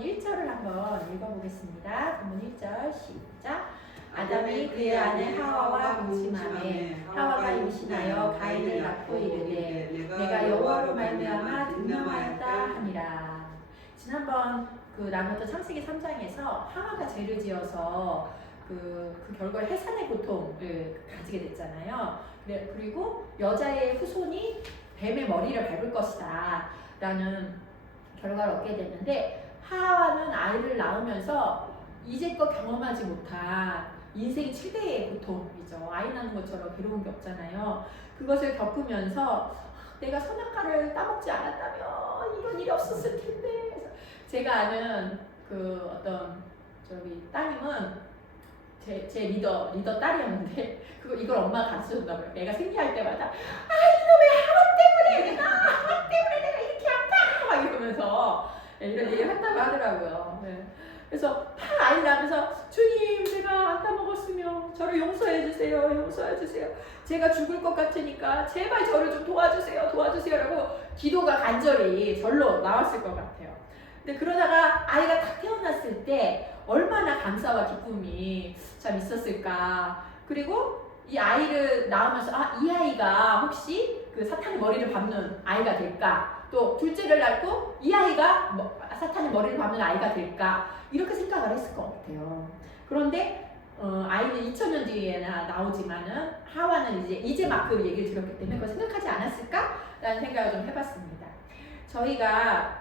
본문 1절을 한번 읽어보겠습니다. 본문 1절 시작. 아담이 그의 아내 하와와 동침하매 하와가 임신하여 가인을 낳고 이르되 내가 여호와로 말미암아 등명하였다 하니라. 지난번 나눴던 창세기 3장에서 하와가 죄를 지어서 그 결과로 해산의 고통을 가지게 됐잖아요. 그리고 여자의 후손이 뱀의 머리를 밟을 것이다 라는 결과를 얻게 됐는데, 하와는 아이를 낳으면서 이제껏 경험하지 못한 인생이 최대의 고통이죠. 아이 낳는 것처럼 괴로운 게 없잖아요. 그것을 겪으면서 내가 선악과를 따먹지 않았다면 이런 일이 없었을 텐데. 그래서 제가 아는 어떤 따님은 제 리더 딸이었는데 이걸 엄마가 가르쳐준다고요. 내가 생리할 때마다 이놈의 하와 때문에 내가 이렇게 아파 막 이러면서 이런 얘기를 한다고 하더라고요. 네. 그래서 막 아이를 낳으면서 주님, 제가 안 따먹었으면 저를 용서해주세요. 제가 죽을 것 같으니까 제발 저를 좀 도와주세요 라고 기도가 간절히 절로 나왔을 것 같아요. 근데 그러다가 아이가 딱 태어났을 때 얼마나 감사와 기쁨이 참 있었을까. 그리고 이 아이를 낳으면서 이 아이가 혹시 그 사탄의 머리를 밟는 아이가 될까, 또 둘째를 낳고 이 아이가 사탄의 머리를 밟는 아이가 될까, 이렇게 생각을 했을 것 같아요. 그런데 아이는 2000년 뒤에나 나오지만은 하와는 이제 막 그 얘기를 들었기 때문에 그걸 생각하지 않았을까라는 생각을 좀 해봤습니다. 저희가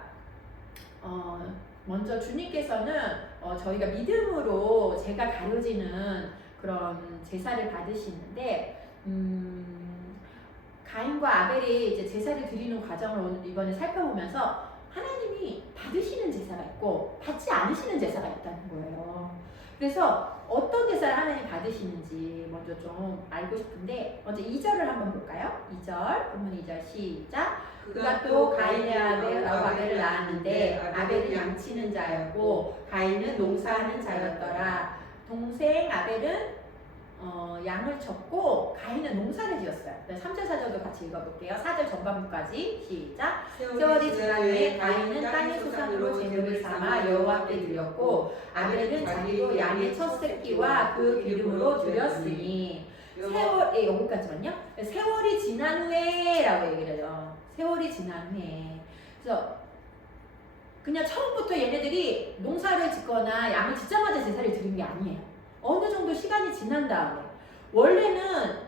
먼저 주님께서는 저희가 믿음으로 제가 가려지는 그런 제사를 받으시는데, 가인과 아벨이 이제 제사를 드리는 과정을 이번에 살펴보면서 하나님이 받으시는 제사가 있고 받지 않으시는 제사가 있다는 거예요. 그래서 어떤 제사를 하나님이 받으시는지 먼저 좀 알고 싶은데, 먼저 2절을 한번 볼까요? 2절, 본문 2절 시작. 그가 또 가인의 아들 아벨을 낳았는데 아벨은 양치는 자였고 가인은 농사하는 자였더라. 동생 아벨은 양을 쳤고 가인은 농사를 지었어요. 3절 4절도 같이 읽어볼게요. 4절 전반부까지 시작. 세월이 지난 후에 가인은 땅의 소산으로 제물을 삼아 여호와께 드렸고 아벨은 자기도 양의 첫 새끼와 그 기름으로 드렸으니. 여기까지만요. 세월이 지난 후에 라고 얘기를 해요. 세월이 지난 후에. 그래서 그냥 처음부터 얘네들이 농사를 짓거나 양을 짓자마자 제사를 드린 게 아니에요. 어느 정도 시간이 지난 다음에. 원래는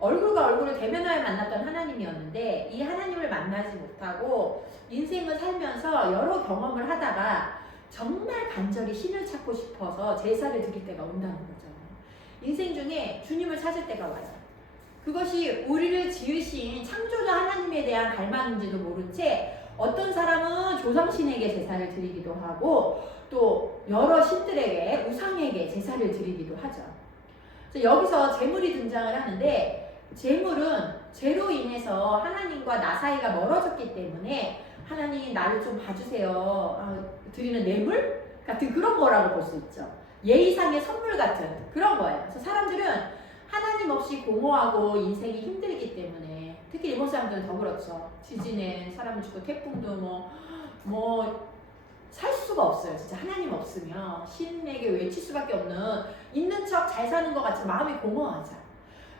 얼굴과 얼굴을 대면하여 만났던 하나님이었는데 이 하나님을 만나지 못하고 인생을 살면서 여러 경험을 하다가 정말 간절히 신을 찾고 싶어서 제사를 드릴 때가 온다는 거죠. 인생 중에 주님을 찾을 때가 와요. 그것이 우리를 지으신 창조자 하나님에 대한 갈망인지도 모른 채 어떤 사람은 조상신에게 제사를 드리기도 하고 또 여러 신들에게, 우상에게 제사를 드리기도 하죠. 그래서 여기서 제물이 등장을 하는데, 제물은 죄로 인해서 하나님과 나 사이가 멀어졌기 때문에 하나님 나를 좀 봐주세요 드리는 뇌물 같은 그런 거라고 볼 수 있죠. 예의상의 선물 같은 그런 거예요. 그래서 사람들은 하나님 없이 공허하고 인생이 힘들기 때문에, 특히 일본 사람들은 더 그렇죠. 지진에 사람을 죽고 태풍도 살 수가 없어요. 진짜 하나님 없으면 신에게 외칠 수밖에 없는, 있는 척 잘 사는 것 같지만 마음이 공허하죠.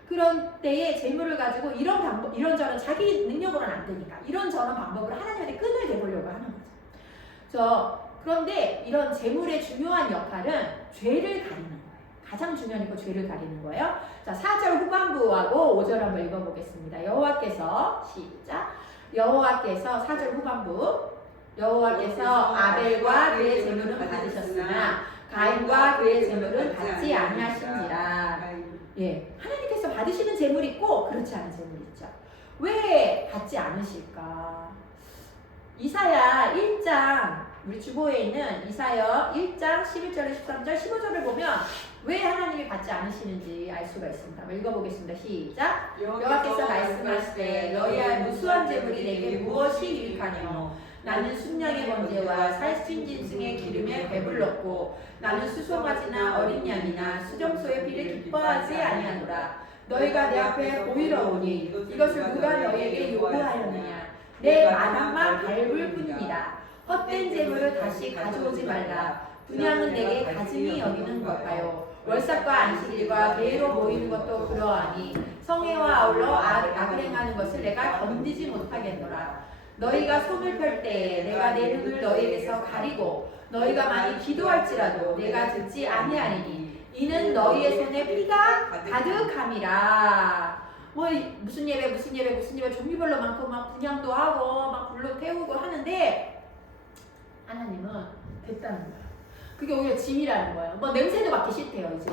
그런 때에 재물을 가지고 이런저런 자기 능력으로는 안 되니까 이런저런 방법으로 하나님한테 끈을 대보려고 하는 거죠. 그런데 이런 재물의 중요한 역할은 죄를 가리는 거예요. 가장 중요한 건 죄를 가리는 거예요. 자, 4절 후반부하고 5절 한번 읽어보겠습니다. 여호와께서 시작. 여호와께서 4절 후반부. 여호와께서 아벨과 그의 제물은 받으셨으나 가인과 그의 제물은 받지 아니하신지라. 예, 하나님께서 받으시는 제물이 있고 그렇지 않은 제물이 있죠. 왜 받지 않으실까? 이사야 1장, 우리 주보에 있는 이사야 1장 11절, 13절, 15절을 보면 왜 하나님이 받지 않으시는지 알 수가 있습니다. 읽어보겠습니다. 시작. 여호와께서 말씀하시되 너희의 무수한 제물이 내게 무엇이 유익하뇨? 나는 순양의 번제와 살찐 짐승의 기름에 배불렀고 나는 수송아지나 어린 양이나 수정소의 피를 기뻐하지 아니하노라. 너희가 내 앞에 보이러 오니 이것을 누가 너희에게 요구하였느냐? 내 마당만 밟을 뿐이니라. 헛된 재물을 다시 가져오지 말라. 분양은 내게 가짐이 여기는 걸까요? 월삭과 안식일과 대로 모이는 것도 그러하니 성회와 아울러 악을 행하는 것을 내가 견디지 못하겠노라. 너희가 손을 펼 때에 내가 내 눈을 너희에게서 가리고 너희가 많이 기도할지라도 내가 듣지 아니하리니 이는 너희의 손에 피가 가득함이라. 뭐 무슨 예배 종류별로 많고 막 분양도 하고 막 불로 태우고 하는데 하나님은 됐다는 거야. 그게 오히려 짐이라는 거예요. 뭐 냄새도 맡기 싫대요 이제.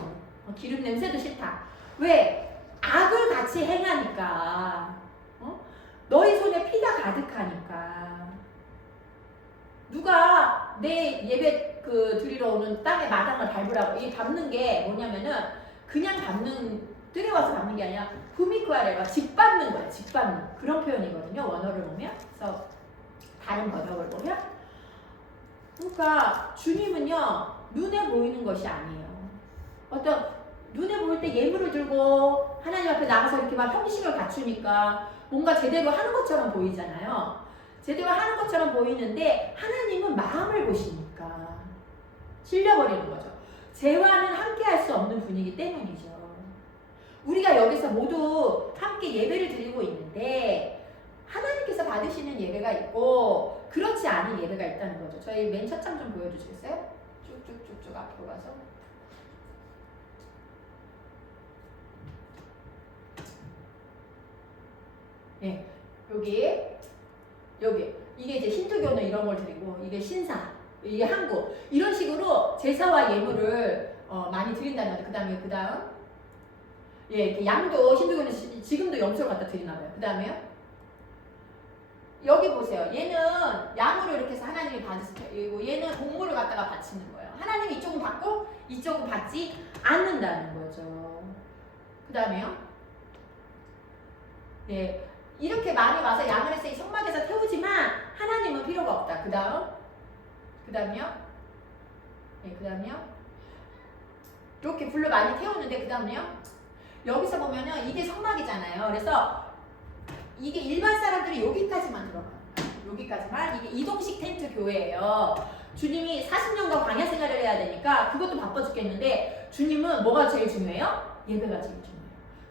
기름 냄새도 싫다. 왜? 악을 같이 행하니까. 너희 손에 피가 가득하니까. 누가 내 예배 드리러 오는 땅의 마당을 밟으라고. 이 밟는 게 뭐냐면은 그냥 들여와서 밟는 게 아니라 후미쿠아레가 짓밟는 거야. 짓밟는 그런 표현이거든요. 원어를 보면. 그래서 다른 번역을 보면. 그러니까 주님은요 눈에 보이는 것이 아니에요. 어떤 눈에 보일 때 예물을 들고 하나님 앞에 나가서 이렇게 막 형식을 갖추니까 뭔가 제대로 하는 것처럼 보이잖아요. 제대로 하는 것처럼 보이는데 하나님은 마음을 보시니까 실려버리는 거죠. 죄와는 함께 할 수 없는 분이기 때문이죠. 우리가 여기서 모두 함께 예배를 드리고 있는데 하나님께서 받으시는 예배가 있고 그렇지 않은 예배가 있다는 거죠. 저희 맨 첫 장 좀 보여주시겠어요? 쭉쭉쭉쭉 앞으로 가서. 네, 여기 이게 이제 힌두교는 이런 걸 드리고 이게 신사, 이게 한국 이런 식으로 제사와 예물을 많이 드린다는 거죠. 그 다음 예, 양도 힌두교는 지금도 염소를 갖다 드리나 봐요. 그 다음에요. 여기 보세요. 얘는 양으로 이렇게 해서 하나님이 받으시고 얘는 동물을 갖다가 바치는 거예요. 하나님이 이쪽은 받고 이쪽은 받지 않는다는 거죠. 그 다음에요. 예, 이렇게 많이 와서 양을 해서 이 성막에서 태우지만 하나님은 필요가 없다. 그 다음이요. 예, 그 다음이요. 이렇게 불로 많이 태우는데 그 다음이요. 여기서 보면은 이게 성막이잖아요. 그래서 이게 일반 사람들이 여기까지만 들어가요. 여기까지만. 이게 이동식 텐트 교회예요. 주님이 40년간 광야 생활을 해야 되니까 그것도 바빠 죽겠는데 주님은 뭐가 제일 중요해요? 예배가 제일 중요해요.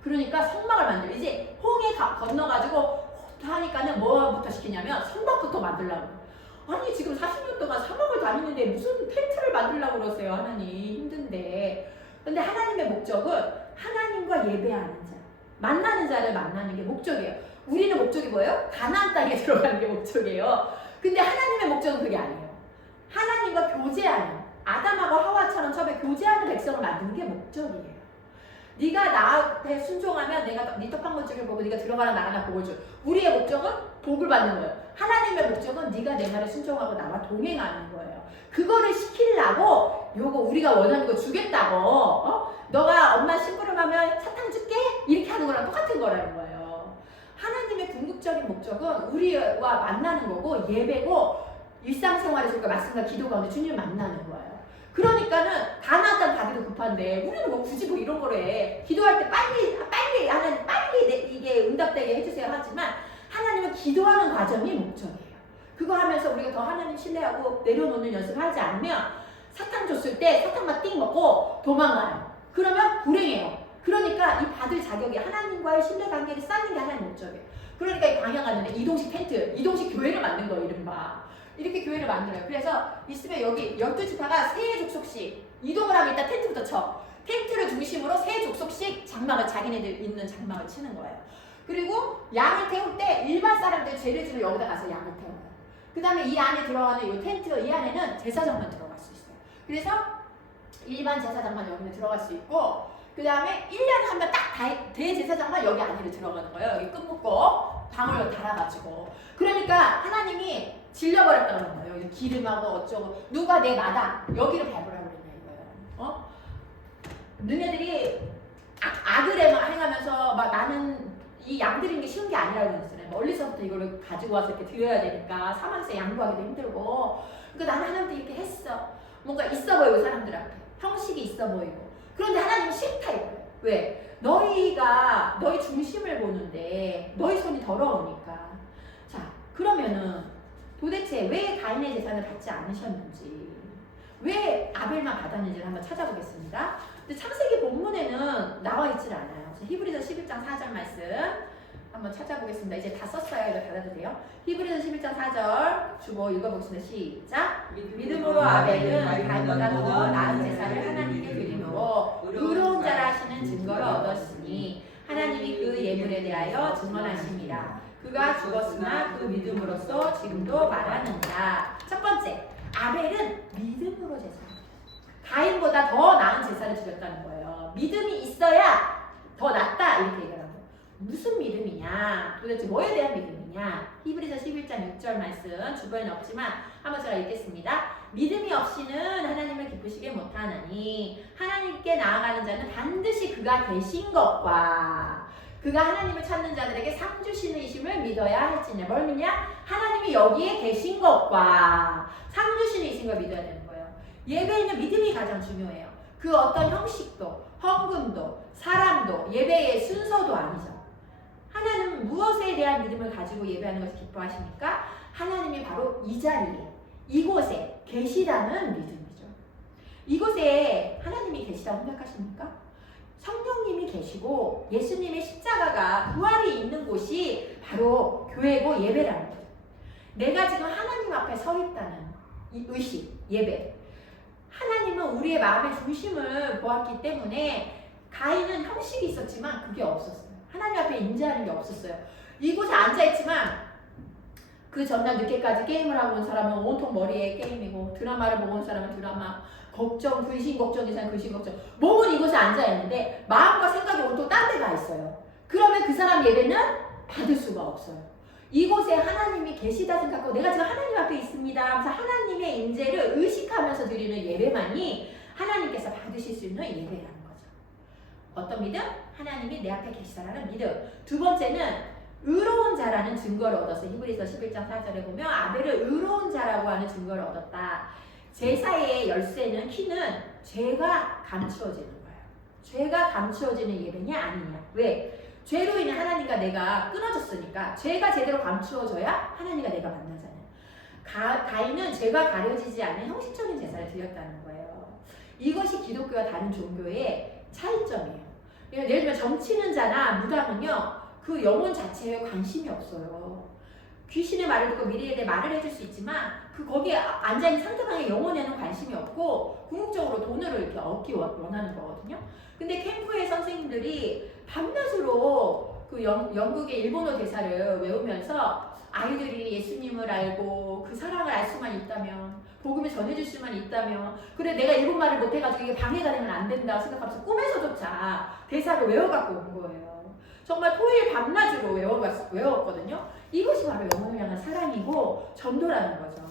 그러니까 성막을 만들어. 이제 홍해 건너가지고 하니까는 뭐부터 시키냐면 성막부터 만들라고. 아니 지금 40년 동안 사막을 다니는데 무슨 텐트를 만들라고 그러세요. 하나님 힘든데. 근데 하나님의 목적은 하나님과 예배하는 자, 만나는 자를 만나는 게 목적이에요. 우리는 목적이 뭐예요? 가나안 땅에 들어가는 게 목적이에요. 근데 하나님의 목적은 그게 아니에요. 하나님과 교제하는, 아담하고 하와처럼 처음에 교제하는 백성을 만드는 게 목적이에요. 네가 나한테 순종하면 내가 네 떡한 번쯤을 보고 네가 들어가라 나가라 복을 줘. 우리의 목적은 복을 받는 거예요. 하나님의 목적은 네가 내 말에 순종하고 나와 동행하는 거예요. 그거를 시키려고 요거 우리가 원하는 거 주겠다고 너가 엄마 심부름하면 사탕 줄게 이렇게 하는 거랑 똑같은 거라는 거예요. 하나님의 궁극적인 목적은 우리와 만나는 거고 예배고 일상생활에서 우리가 말씀과 기도 가운데 주님을 만나는 거예요. 그러니까는 가나안 땅 가기도 급한데 우리는 뭐 굳이 뭐 이런 거를 해. 기도할 때 빨리 하나님 빨리 이게 응답되게 해주세요 하지만 하나님은 기도하는 과정이 목적이에요. 그거 하면서 우리가 더 하나님 신뢰하고 내려놓는 연습을 하지 않으면 사탕 줬을 때 사탕만 띵 먹고 도망가요. 그러면 불행해요. 그러니까 이 받을 자격이 하나님과의 신뢰관계를 쌓는 게 하나님 목적이에요. 그러니까 이 광야 갔는데 이동식 텐트, 이동식 교회를 만든 거예요. 이른바. 이렇게 교회를 만들어요. 그래서 있으면 여기 12지파가 세 족속씩 이동을 하면 일단 텐트부터 쳐. 텐트를 중심으로 세 족속씩 장막을 자기네들 있는 장막을 치는 거예요. 그리고 양을 태울 때 일반 사람들 죄를 지고 여기다 가서 양을 태워요. 그 다음에 이 안에 들어가는 이 텐트 이 안에는 제사장만 들어갈 수 있어요. 그래서 일반 제사장만 여기는 들어갈 수 있고 그 다음에 1년에 한 번 딱 대제사장만 여기 안으로 들어가는 거예요. 여기 끈 묶고 방울로 달아가지고. 그러니까 하나님이 질려버렸다는 거예요. 여기 기름하고 어쩌고 누가 내 마당 여기를 밟으라고 그랬냐 이거예요. 너네들이 악을 행하면서 막 나는 이 양 드리는 게 쉬운 게 아니라고 그랬잖아요. 멀리서부터 이거를 가지고 와서 이렇게 드려야 되니까 사막에서 양구하기도 힘들고 그러니까 나는 하나님한테 이렇게 했어. 뭔가 있어 보이고 사람들 앞에 형식이 있어 보이고 그런데 하나님은 싫다 이거예요. 왜? 너희가 너희 중심을 보는데 너희 손이 더러우니까 자 그러면은 도대체 왜 가인의 제사를 받지 않으셨는지, 왜 아벨만 받았는지를 한번 찾아보겠습니다. 근데 창세기 본문에는 나와 있질 않아요. 히브리서 11장 4절 말씀 한번 찾아보겠습니다. 이제 다 썼어요. 이거 닫아도 돼요. 히브리서 11장 4절 주보 읽어보겠습니다. 시작. 믿음으로 아벨은 가인보다 더 나은 제사를 하나님께 드림으로 의로운 자라 하시는 증거를 얻었으니 하나님이 그 예물에 대하여 증언하십니다. 그가 죽었으나 그 믿음으로써 지금도 말하느니라. 첫 번째, 아벨은 믿음으로 제사를 드렸어요. 가인보다 더 나은 제사를 드렸다는 거예요. 믿음이 있어야 더 낫다 이렇게 얘기하는 거예요. 무슨 믿음이냐? 도대체 뭐에 대한 믿음이냐? 히브리서 11장 6절 말씀 주변에 없지만 한번 제가 읽겠습니다. 믿음이 없이는 하나님을 기쁘시게 못하나니 하나님께 나아가는 자는 반드시 그가 계신 것과 그가 하나님을 찾는 자들에게 상 주시는 이심을 믿어야 할지냐. 뭘 믿냐? 하나님이 여기에 계신 것과 상 주시는 이심을 믿어야 되는 거예요. 예배에는 믿음이 가장 중요해요. 그 어떤 형식도, 헌금도, 사람도, 예배의 순서도 아니죠. 하나님은 무엇에 대한 믿음을 가지고 예배하는 것을 기뻐하십니까? 하나님이 바로 이 자리에, 이곳에 계시다는 믿음이죠. 이곳에 하나님이 계시다고 생각하십니까? 성령님이 계시고 예수님의 십자가가 부활이 있는 곳이 바로 교회고 예배라는 거죠. 내가 지금 하나님 앞에 서 있다는 이 의식, 예배. 하나님은 우리의 마음의 중심을 보았기 때문에 가인은 형식이 있었지만 그게 없었어요. 하나님 앞에 인지하는 게 없었어요. 이곳에 앉아있지만 그 전날 늦게까지 게임을 하고 온 사람은 온통 머리에 게임이고 드라마를 보고 온 사람은 드라마, 걱정, 근심 걱정이 사람 근심 걱정. 몸은 이곳에 앉아있는데 마음과 생각이 온통 딴 데 가 있어요. 그러면 그 사람 예배는 받을 수가 없어요. 이곳에 하나님이 계시다 생각하고 내가 지금 하나님 앞에 있습니다 하면서 하나님의 임재를 의식하면서 드리는 예배만이 하나님께서 받으실 수 있는 예배라는 거죠. 어떤 믿음? 하나님이 내 앞에 계시다라는 믿음. 두 번째는 의로운 자라는 증거를 얻었어요. 히브리서 11장 4절에 보면 아벨을 의로운 자라고 하는 증거를 얻었다. 제사의 열쇠는 키는 죄가 감추어지는 거예요. 죄가 감추어지는 예배냐 아니냐. 왜? 죄로 인해 하나님과 내가 끊어졌으니까 죄가 제대로 감추어져야 하나님과 내가 만나잖아요. 가인은 죄가 가려지지 않는 형식적인 제사를 드렸다는 거예요. 이것이 기독교와 다른 종교의 차이점이에요. 예를 들면 점치는 자나 무당은요, 그 영혼 자체에 관심이 없어요. 귀신의 말을 듣고 미래에 대해 말을 해줄 수 있지만 거기에 앉아있는 상대방의 영혼에는 관심이 없고 궁극적으로 돈을 이렇게 얻기 원하는 거거든요. 근데 캠프의 선생님들이 밤낮으로 그 영국의 일본어 대사를 외우면서 아이들이 예수님을 알고 그 사랑을 알 수만 있다면, 복음을 전해줄 수만 있다면, 그래 내가 일본말을 못해가지고 이게 방해가 되면 안 된다 생각하면서 꿈에서조차 대사를 외워갖고 온 거예요. 정말 토요일 밤낮으로 외웠거든요. 이것이 바로 영혼을 향한 사랑이고 전도라는 거죠.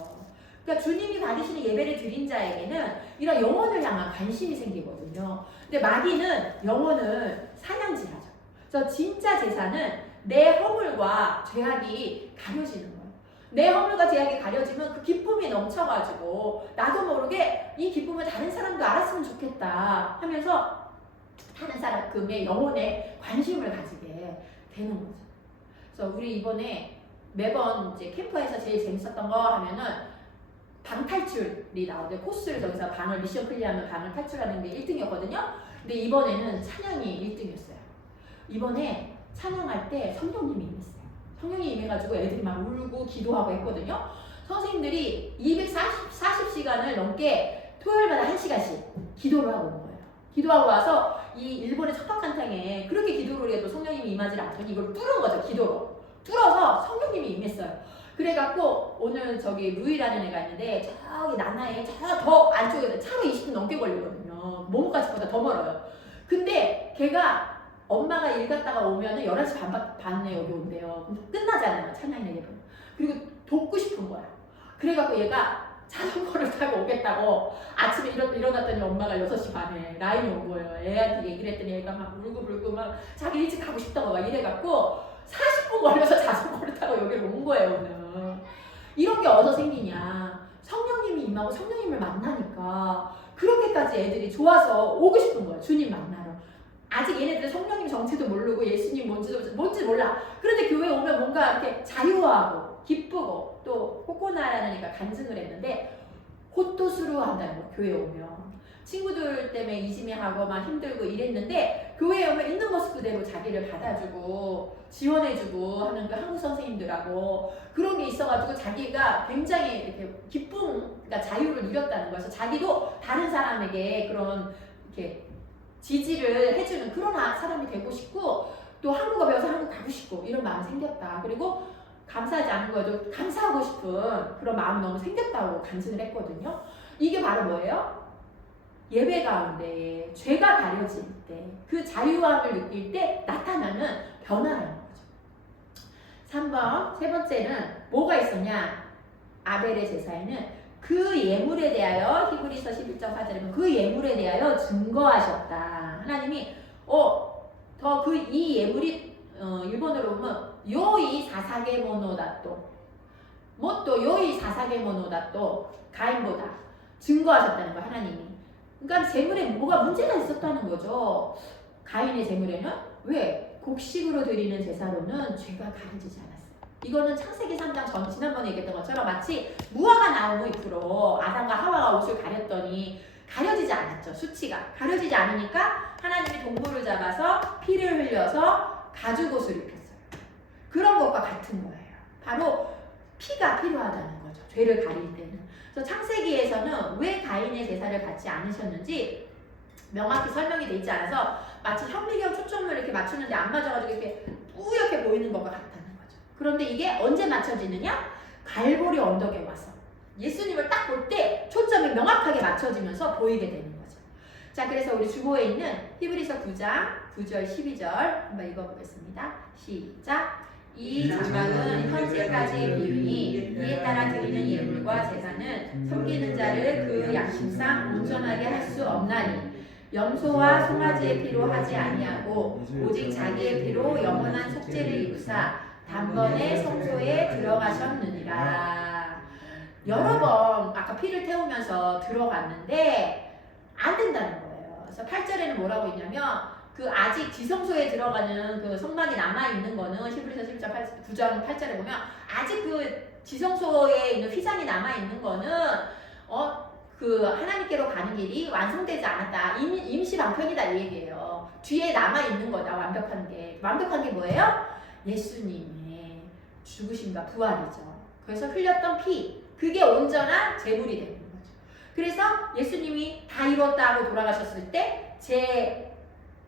그러니까 주님이 받으시는 예배를 드린 자에게는 이런 영혼을 향한 관심이 생기거든요. 근데 마귀는 영혼을 사냥질하죠. 그래서 진짜 제사는 내 허물과 죄악이 가려지는 거예요. 내 허물과 죄악이 가려지면 그 기쁨이 넘쳐가지고 나도 모르게 이 기쁨을 다른 사람도 알았으면 좋겠다 하면서 다른 사람의 영혼에 관심을 가지게 되는 거죠. 그래서 우리 이번에 매번 이제 캠프에서 제일 재밌었던 거 하면은 방 탈출이 나오는데 코스를 저기서 방을 미션 클리어하면 방을 탈출하는 게 1등이었거든요. 근데 이번에는 찬양이 1등이었어요. 이번에 찬양할 때 성령님이 임했어요. 성령이 임해가지고 애들이 막 울고 기도하고 했거든요. 선생님들이 240시간을 넘게 토요일마다 1시간씩 기도를 하고 온 거예요. 기도하고 와서 이 일본의 척박한 땅에 그렇게 기도를 해도 성령님이 임하지 않더니 이걸 뚫은 거죠. 기도로. 뚫어서 성령님이 임했어요. 그래갖고 오늘 저기 루이라는 애가 있는데 저기 나나에 저 더 안쪽에 차로 20분 넘게 걸리거든요. 몸까지보다 더 멀어요. 근데 걔가 엄마가 일 갔다가 오면은 11시 반에 여기 온대요. 끝나잖아요. 찬양이 예배는. 그리고 돕고 싶은 거야. 그래갖고 얘가 자전거를 타고 오겠다고 아침에 일어났더니 엄마가 6시 반에 라인이 온 거예요. 애한테 얘기를 했더니 애가 막 울고 막 자기 일찍 가고 싶다고 막 이래갖고 40분 걸려서 자전거를 타고 여기를 온 거예요, 오늘. 이런 게 어디서 생기냐. 성령님이 임하고 성령님을 만나니까 그렇게까지 애들이 좋아서 오고 싶은 거예요. 주님 만나러. 아직 얘네들 성령님 정체도 모르고 예수님 뭔지 몰라. 그런데 교회 오면 뭔가 이렇게 자유하고 기쁘고 또 호고나라니까 간증을 했는데 호토스러워 한다는 거. 교회 오면 친구들 때문에 이지매하고 막 힘들고 이랬는데 교회에 오면 있는 모습 그대로 자기를 받아주고 지원해주고 하는 그 한국 선생님들하고 그런 게 있어가지고 자기가 굉장히 이렇게 기쁨, 그러니까 자유를 누렸다는 거여서 자기도 다른 사람에게 그런 이렇게 지지를 해주는 그런 사람이 되고 싶고 또 한국어 배워서 한국 가고 싶고 이런 마음이 생겼다. 그리고 감사하지 않은 거에도 감사하고 싶은 그런 마음이 너무 생겼다고 간증을 했거든요. 이게 바로 뭐예요? 예배 가운데 죄가 가려질 때 그 자유함을 느낄 때 나타나는 변화라는 거죠. 3번 세 번째는 뭐가 있었냐? 아벨의 제사에는 그 예물에 대하여 히브리서 11장 4절에 보면 그 예물에 대하여 증거하셨다. 하나님이 더 이 예물이 일본어로 보면 요이 사사게 모노다또 뭐또 요이 사사게 모노다또 가인보다 증거하셨다는 거야 하나님이. 그러니까 제물에 뭐가 문제가 있었다는 거죠. 가인의 제물에는 왜? 곡식으로 드리는 제사로는 죄가 가려지지 않았어요. 이거는 창세기 3장 지난번에 얘기했던 것처럼 마치 무화과 나무 잎으로 아담과 하와가 옷을 가렸더니 가려지지 않았죠. 수치가 가려지지 않으니까 하나님이 동물을 잡아서 피를 흘려서 가죽옷을 입혔어요. 그런 것과 같은 거예요. 바로 피가 필요하다는 거죠. 죄를 가릴 때는. 그래서 창세기에서는 왜 가인의 제사를 받지 않으셨는지 명확히 설명이 되어 있지 않아서 마치 현미경 초점을 이렇게 맞추는데 안 맞아가지고 이렇게 뿌옇게 보이는 것과 같다는 거죠. 그런데 이게 언제 맞춰지느냐? 갈보리 언덕에 와서 예수님을 딱 볼 때 초점이 명확하게 맞춰지면서 보이게 되는 거죠. 자, 그래서 우리 주보에 있는 히브리서 9장 9절 12절 한번 읽어보겠습니다. 시작. 이 장막은 현재까지의 비유니 이에 따라 드리는 예물과 제사는 섬기는 자를 그 양심상 온전하게 할 수 없나니 염소와 송아지의 피로 하지 아니하고 오직 자기의 피로 영원한 속죄를 이루사 단번에 성소에 들어가셨느니라. 여러 번 아까 피를 태우면서 들어갔는데 안 된다는 거예요. 그래서 8절에는 뭐라고 있냐면 그 아직 지성소에 들어가는 그 성막이 남아있는 거는 히브리서 9장 8절에 보면 아직 그 지성소에 있는 휘장이 남아있는 거는 그 하나님께로 가는 길이 완성되지 않았다. 임시 방편이다 이 얘기예요. 뒤에 남아있는 거다. 완벽한 게 뭐예요? 예수님의 죽으심과 부활이죠. 그래서 흘렸던 피, 그게 온전한 제물이 되는 거죠. 그래서 예수님이 다 이뤘다 하고 돌아가셨을 때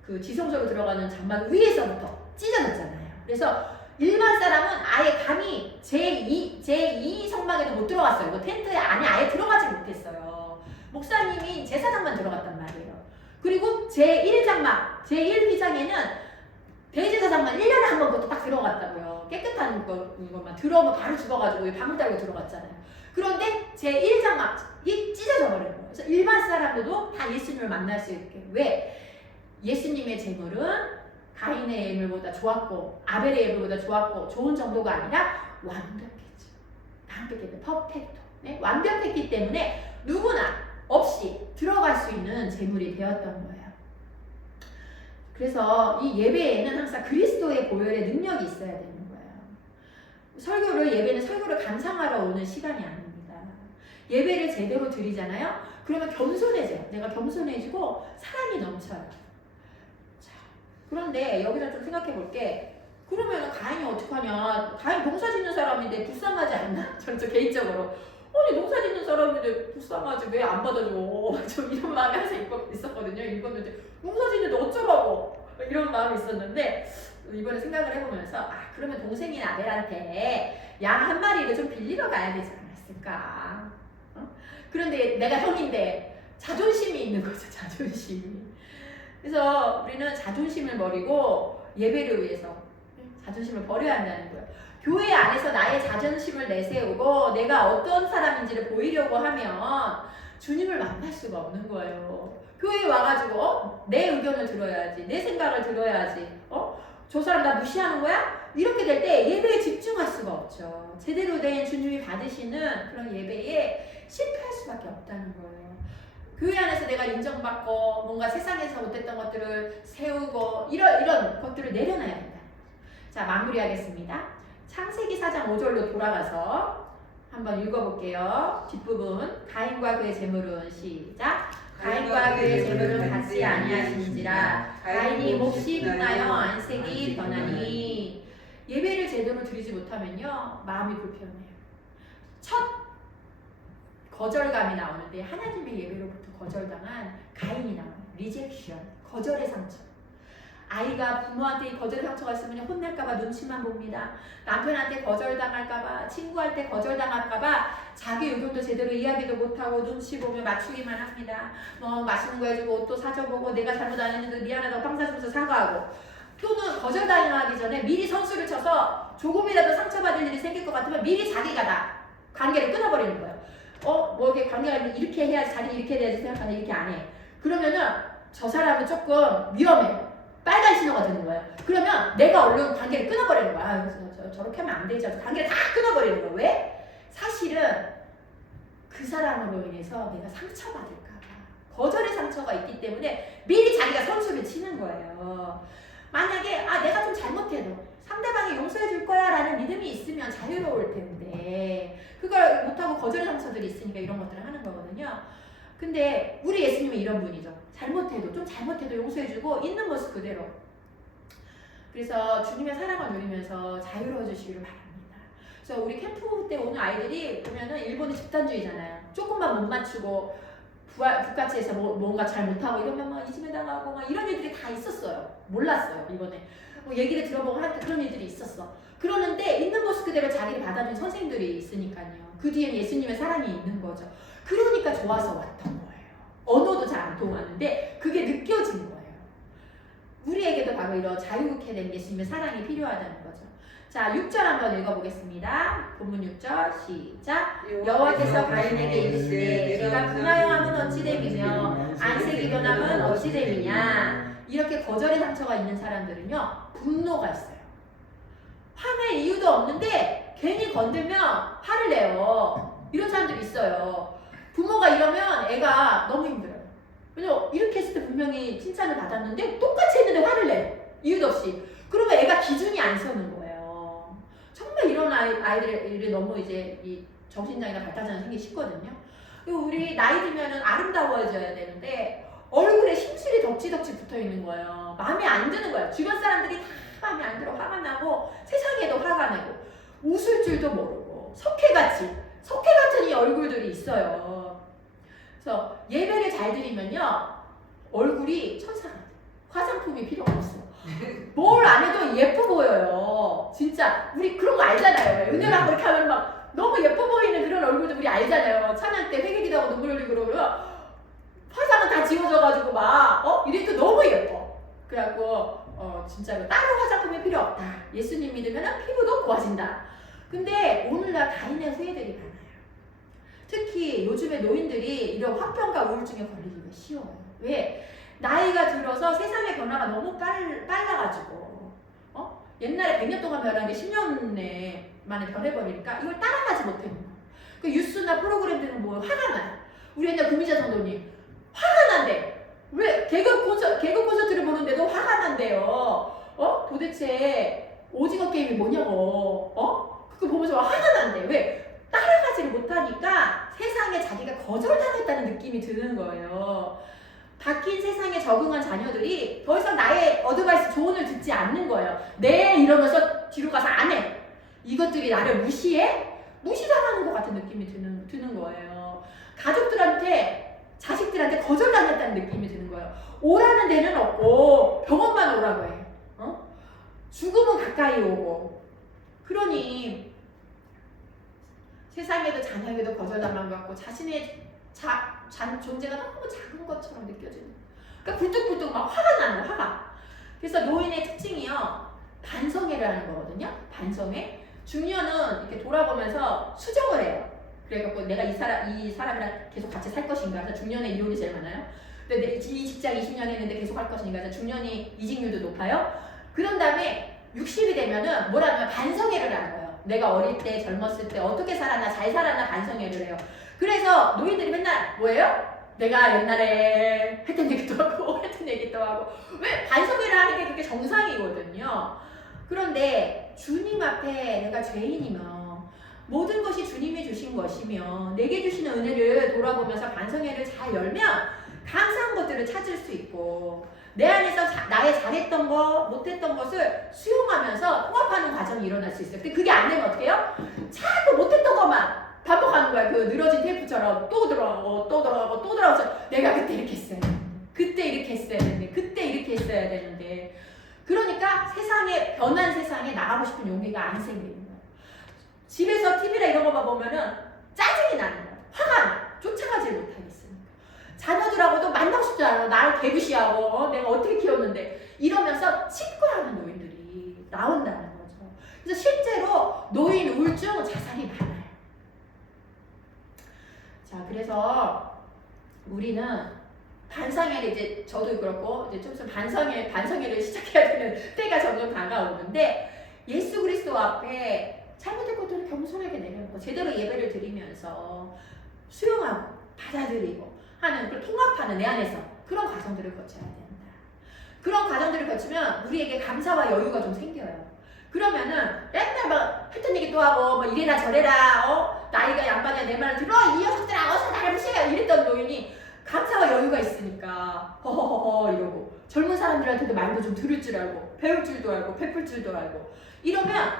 그 지성소로 들어가는 장막 위에서부터 찢어졌잖아요. 그래서 일반 사람은 아예 감히 제2 성막에도 못 들어갔어요. 그 텐트 안에 아예 들어가지 못했어요. 목사님이 제사장만 들어갔단 말이에요. 그리고 제1장막, 제1휘장에는 대제사장만 1년에 한 번 그것도 딱 들어갔다고요. 깨끗한 것만 들어오면 바로 죽어가지고 방울 달고 들어갔잖아요. 그런데 제1장막이 찢어져 버린 거예요. 그래서 일반 사람들도 다 예수님을 만날 수 있게. 왜? 예수님의 제물은 가인의 예물보다 좋았고 아벨의 예물보다 좋았고 좋은 정도가 아니라 완벽했죠. 완벽했죠. 퍼펙토. 네? 완벽했기 때문에 누구나 없이 들어갈 수 있는 제물이 되었던 거예요. 그래서 이 예배에는 항상 그리스도의 보혈의 능력이 있어야 되는 거예요. 예배는 설교를 감상하러 오는 시간이 아닙니다. 예배를 제대로 드리잖아요. 그러면 겸손해져요. 내가 겸손해지고 사랑이 넘쳐요. 그런데 여기서 좀 생각해 볼게. 그러면 가인이 어떡하냐? 가인 농사 짓는 사람인데 불쌍하지 않나? 저는 개인적으로 아니 농사 짓는 사람인데 불쌍하지 왜 안 받아줘? 좀 이런 마음이 항상 있었거든요. 읽었는데 농사 짓는데 어쩌라고 이런 마음이 있었는데 이번에 생각을 해보면서 그러면 동생인 아벨한테 양 한 마리를 좀 빌리러 가야 되지 않았을까? 그런데 내가 형인데 자존심이 있는 거죠. 자존심이. 그래서 우리는 자존심을 버리고 예배를 위해서 자존심을 버려야 한다는 거예요. 교회 안에서 나의 자존심을 내세우고 내가 어떤 사람인지를 보이려고 하면 주님을 만날 수가 없는 거예요. 교회에 와가지고 내 의견을 들어야지, 내 생각을 들어야지, 저 사람 나 무시하는 거야? 이렇게 될 때 예배에 집중할 수가 없죠. 제대로 된 주님이 받으시는 그런 예배에 실패할 수밖에 없다는 거예요. 교회 안에서 내가 인정받고 뭔가 세상에서 못했던 것들을 세우고 이런 것들을 내려놔야 된다. 자, 마무리하겠습니다. 창세기 4장 5절로 돌아가서 한번 읽어볼게요. 뒷부분. 가인과 그의 재물은 시작. 가인과 그의 재물은 갖지 아니하신지라 가인이 몹시 분하여 안색이 변하니. 예배를 제대로 드리지 못하면요 마음이 불편해요. 첫 거절감이 나오는데 하나님의 예배로부터 거절당한 가인이 나와요. 리젝션, 거절의 상처. 아이가 부모한테 거절의 상처가 있으면 혼날까봐 눈치만 봅니다. 남편한테 거절당할까봐, 친구한테 거절당할까봐 자기 의견도 제대로 이야기도 못하고 눈치 보며 맞추기만 합니다. 뭐 맛있는 거 해주고 옷도 사줘보고 내가 잘못 안 했는데 미안하다고 평사주면서 사과하고, 또는 거절당하기 전에 미리 선수를 쳐서 조금이라도 상처받을 일이 생길 것 같으면 미리 자기가 다 관계를 끊어버리는 거예요. 뭐 이렇게 관계가 이렇게 해야지, 자기는 이렇게 해야지 생각하는데 이렇게 안 해. 그러면은 저 사람은 조금 위험해. 빨간 신호가 되는 거예요. 그러면 내가 얼른 관계를 끊어버리는 거야. 그래서 저렇게 하면 안 되죠. 관계를 다 끊어버리는 거야. 왜? 사실은 그 사람으로 인해서 내가 상처받을까 봐. 거절의 상처가 있기 때문에 미리 자기가 선수를 치는 거예요. 만약에 내가 좀 잘못해도 상대방이 용서해 줄 거야 라는 믿음이 있으면 자유로울 텐데 그걸 못하고 거절의 상처들이 있으니까 이런 것들을 하는 거거든요. 근데 우리 예수님은 이런 분이죠. 좀 잘못해도 용서해주고 있는 모습 그대로. 그래서 주님의 사랑을 누리면서 자유로워지시기를 바랍니다. 그래서 우리 캠프 때 오는 아이들이 보면은 일본은 집단주의잖아요. 조금만 못 맞추고 북가치에서 뭔가 잘 못하고 이러면 막 이심에 당하고 막 이런 일들이 다 있었어요. 몰랐어요 이번에. 뭐 얘기를 들어보고 할 때 그런 일들이 있었어. 그러는데 있는 모습 그대로 자기를 받아준 선생님들이 있으니까요. 그 뒤엔 예수님의 사랑이 있는 거죠. 그러니까 좋아서 왔던 거예요. 언어도 잘 안 통하는데 그게 느껴진 거예요. 우리에게도 바로 이런 자유롭게 된 예수님의 사랑이 필요하다는 거죠. 자, 6절 한번 읽어보겠습니다. 본문 6절 시작. 여호와께서 가인에게 이르시되 네가 분하여함은 어찌 됨이며 안색이 변함은 어찌 됨이냐. 이렇게 거절의 상처가 있는 사람들은요 분노가 있어요. 화낼 이유도 없는데 괜히 건들면 화를 내요. 이런 사람들이 있어요. 부모가 이러면 애가 너무 힘들어요. 왜냐면 이렇게 했을 때 분명히 칭찬을 받았는데 똑같이 했는데 화를 내. 이유도 없이. 그러면 애가 기준이 안 서는 거예요. 정말 이런 아이들이 너무 이제 이 정신장애나 발달장애 생기기 쉽거든요. 그리고 우리 나이 들면은 아름다워져야 되는데 얼굴에 심술이 덕지덕지 붙어 있는 거예요. 마음에 안 드는 거예요. 주변 사람들이 다 마음에 안 들어 화가 나고 세상에도 화가 나고 웃을 줄도 모르고 석회 같은 이 얼굴들이 있어요. 그래서 예배를 잘 드리면요 얼굴이 천사가 돼요. 화장품이 필요 없어요. 뭘 안 해도 예뻐 보여요. 진짜 우리 그런 거 알잖아요. 은혜랑 그렇게 하면 막 너무 예뻐 보이는 그런 얼굴도 우리 알잖아요. 찬양 때 회개기도 하고 눈물 흘리고 그러면 화장은 다 지워져가지고 막 이래도 너무 예뻐. 그래갖고 진짜 따로 화장품이 필요 없다. 예수님 믿으면 피부도 고와진다. 근데 오늘날 가인의 후예들이 많아요. 특히 요즘에 노인들이 이런 화병과 우울증에 걸리기가 쉬워요. 왜? 나이가 들어서 세상의 변화가 너무 빨라가지고 옛날에 100년 동안 변한 게 10년 만에 변해버리니까 이걸 따라가지 못해요. 그 뉴스나 프로그램들은 뭐 화가 나요. 우리 옛날 구미자 성도님 화가 난대. 왜? 개그 콘서트를 보는데도 화가 난대요. 도대체 오징어 게임이 뭐냐고. 그거 보면서 화가 난대. 왜? 따라가지를 못하니까 세상에 자기가 거절당했다는 느낌이 드는 거예요. 바뀐 세상에 적응한 자녀들이 더 이상 나의 어드바이스 조언을 듣지 않는 거예요. 네 이러면서 뒤로 가서 안 해. 이것들이 나를 무시해? 무시당하는 것 같은 느낌이 드는 거예요. 가족들한테 자식들한테 거절당했다는 느낌이 드는 거예요. 오라는 데는 없고 병원만 오라고 해. 죽음은 가까이 오고. 그러니 세상에도 자녀에게도 거절당한 것 같고 자신의 존재가 너무 작은 것처럼 느껴지는. 그러니까 불뚝불뚝 막 화가 나는 거야. 화가. 그래서 노인의 특징이요 반성회를 하는 거거든요. 반성회. 중년은 이렇게 돌아보면서 수정을 해요. 그래갖고 내가 이 사람이랑 계속 같이 살 것인가. 그래서 중년에 이혼이 제일 많아요. 근데 이 직장 20년 했는데 계속 할 것인가. 그래서 중년이 이직률도 높아요. 그런 다음에 60이 되면은 뭐라 하면 반성회를 하는 거예요. 내가 어릴 때 젊었을 때 어떻게 살았나 잘 살았나 반성회를 해요. 그래서 노인들이 맨날 뭐예요? 내가 옛날에 했던 얘기도 하고 했던 얘기도 하고 왜 반성회를 하는 게 그게 정상이거든요. 그런데 주님 앞에 내가 죄인이면 모든 것이 주님이 주신 것이며 내게 주시는 은혜를 돌아보면서 반성회를 잘 열면 감사한 것들을 찾을 수 있고 내 안에서 나의 잘했던 거 못했던 것을 수용하면서 통합하는 과정이 일어날 수 있어요. 근데 그게 안 되면 어떻게 해요? 자꾸 못했던 것만 반복하는 거야. 그 늘어진 테이프처럼 또 들어가고 또 들어가고 또 들어가서 내가 그때 이렇게 했어야 되는데 그때 이렇게 했어야 되는데 그때 이렇게 했어야 되는데 그러니까 세상에 변한 세상에 나가고 싶은 용기가 안 생기는 거야. 집에서 TV나 이런 거만 보면은 짜증이 나는 거야. 화가 나. 쫓아가지 못하겠으니까. 자녀들하고도 만나고 싶지 않아. 나를 개구시하고 내가 어떻게 키웠는데 이러면서 치과하는 노인들이 나온다는 거죠. 그래서 실제로 노인 우울증 자살이 많아요. 자, 그래서 우리는 반성회를 이제 저도 그렇고 이제 좀 있으면 반성회를 시작해야 되는 때가 점점 다가오는데 예수 그리스도 앞에 잘못된 것들을 겸손하게 내려놓고 제대로 예배를 드리면서 수용하고 받아들이고 하는 그 통합하는 내 안에서 그런 과정들을 거쳐야 된다. 그런 과정들을 거치면 우리에게 감사와 여유가 좀 생겨요. 그러면은 맨날 막 했던 얘기 또 하고 뭐 이래라 저래라 나이가 양반이야 내 말을 들어 이 녀석들아 어서 나를 무시해 이랬던 노인이 감사와 여유가 있으니까 허허허허 이러고 젊은 사람들한테도 말도 좀 들을 줄 알고 배울 줄도 알고 베풀 줄도 알고 이러면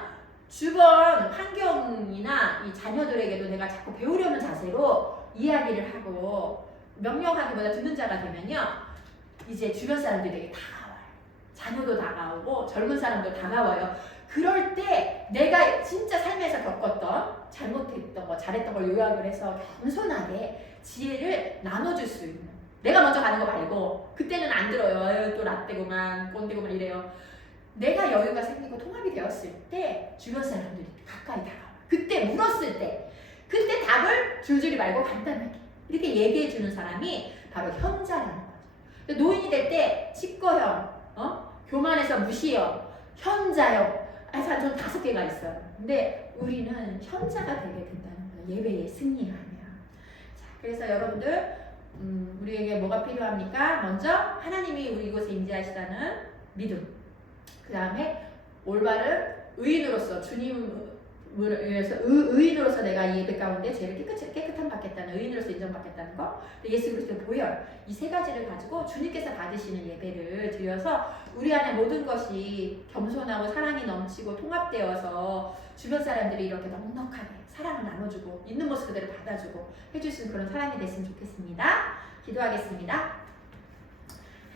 주변 환경이나 이 자녀들에게도 내가 자꾸 배우려는 자세로 이야기를 하고 명령하기보다 듣는 자가 되면요 이제 주변 사람들이 되게 다가와요. 자녀도 다가오고 젊은 사람도 다가와요. 그럴 때 내가 진짜 삶에서 겪었던 잘못했던 거 잘했던 걸 요약을 해서 겸손하게 지혜를 나눠줄 수 있는 내가 먼저 가는 거 말고 그때는 안 들어요. 또 라떼고만 꼰대고만 이래요. 내가 여유가 생기고 통합이 되었을 때 주변 사람들이 가까이 다가와. 그때 물었을 때 그때 답을 줄줄이 말고 간단하게 이렇게 얘기해 주는 사람이 바로 현자라는 거죠. 노인이 될 때 치과형, 교만해서 무시형, 현자형 전 5개가 있어요. 근데 우리는 현자가 되게 된다는 거예요. 예배에 승리하면. 자, 그래서 여러분들 우리에게 뭐가 필요합니까? 먼저 하나님이 우리 이곳에 임재하시다는 믿음. 그 다음에 올바른 의인으로서 주님을 위해서 의인으로서 내가 이 예배 가운데 죄를 깨끗함 받겠다는 의인으로서 인정받겠다는 거 예수 그리스도의 보혈 이 3가지를 가지고 주님께서 받으시는 예배를 드려서 우리 안에 모든 것이 겸손하고 사랑이 넘치고 통합되어서 주변 사람들이 이렇게 넉넉하게 사랑을 나눠주고 있는 모습 그대로 받아주고 해줄 수 있는 그런 사람이 됐으면 좋겠습니다. 기도하겠습니다.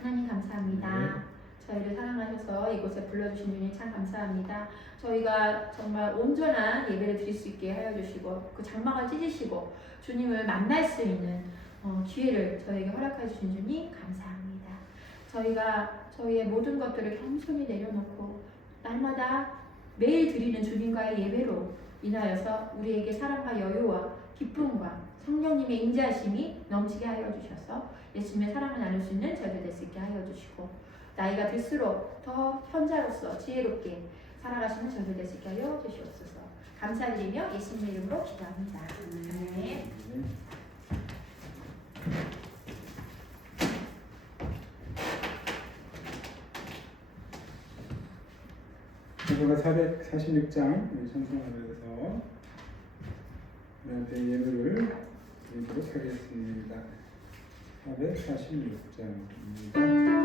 하나님 감사합니다. 저희를 사랑하셔서 이곳에 불러주신 주님 참 감사합니다. 저희가 정말 온전한 예배를 드릴 수 있게 하여 주시고 그 장막을 찢으시고 주님을 만날 수 있는 기회를 저희에게 허락해 주신 주님 감사합니다. 저희가 저희의 모든 것들을 겸손히 내려놓고 날마다 매일 드리는 주님과의 예배로 인하여서 우리에게 사랑과 여유와 기쁨과 성령님의 인자하심이 넘치게 하여 주셔서 예수님의 사랑을 나눌 수 있는 저희들 될 수 있게 하여 주시고 나이가 들수록 더 현자로서 지혜롭게 살아가시는 저희들 될 수 있게 하여 주시옵소서. 감사드리며 예수님의 이름으로 기도합니다. 아멘. 제가 446장 찬송하면서 예배를 드리도록 하겠습니다. 446장입니다.